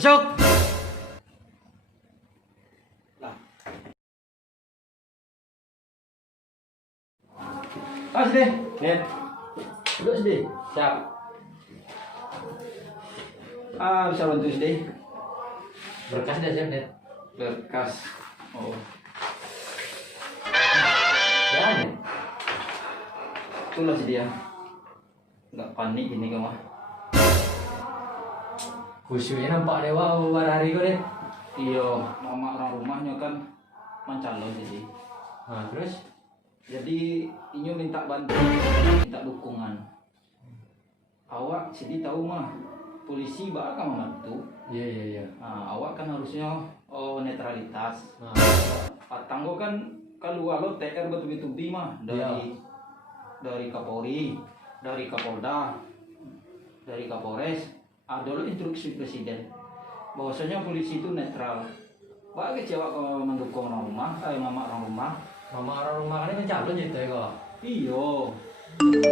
Masuk. Ah, sini. Nih, Duduk sini. siap. Bisa bantu sini. Berkas dah siap, Net. Berkas. Oh. Ya, Net. Itulah sih dia. Nggak panik gini kau mah. Khusyuknya nampak dewa beberapa hari kau, Net. Iya, mama orang rumahnya kan mancalo jadi. Nah, terus? Jadi inyo minta bantu, minta dukungan. Awak sini tahu mah polisi bakal membantu. Iya, iya, iya. Nah, awak kan harusnya netralitas. Nah, Tanggo kan kalau TR betul-betul mah dari Kapolri, dari Kapolda, dari Kapolres, ada lo instruksi presiden bahwasanya polisi itu netral. Bagi kecewa kalau mendukung orang rumah, mama orang rumah. mama orang rumah ini kan calon gitu ya kok. Iyo,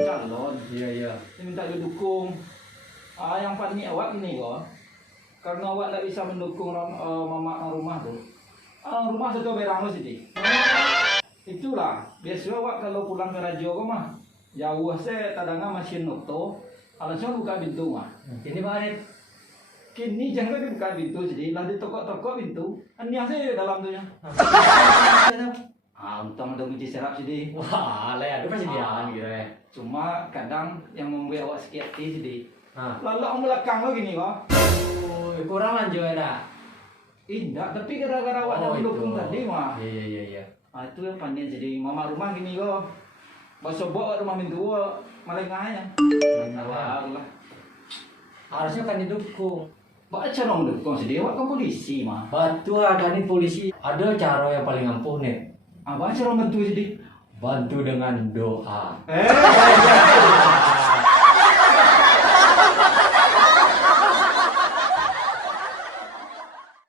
calon. Iya, iya. Dia minta didukung. Yang panik awak ini kok, karena awak tidak bisa mendukung mama orang rumah tuh. Orang rumah sudah berang lo sih. Itulah, biasanya awak kalau pulang ke radio kok mah jauh saya tadanga masih noto, alasan buka pintu mah. Ini Pak Net. Kini jangan dibuka pintu jadi lah ditokok-tokok pintu. Ini sih dalam tuhnya. Untung ada kunci serap sih. Wah, ada persediaan gitu ya. Cuma kadang yang membuat awak skeptis sih. Nah, Lalu orang belakang lo gini kok. kurang lanjut ada. Indah, tapi gara-gara awak dah mendukung tadi mah. Iya, iya, iya. Itu yang pandai jadi mama rumah gini kok. Bahasa bawa rumah mintu malah ngahnya. Awak lah. Harusnya kan didukung. Baca cara mendukung sih dia kan polisi mah. Batu ada nih polisi. Ada cara yang paling ampuh nih. Baca cara bantu sih. Bantu dengan doa. Eh,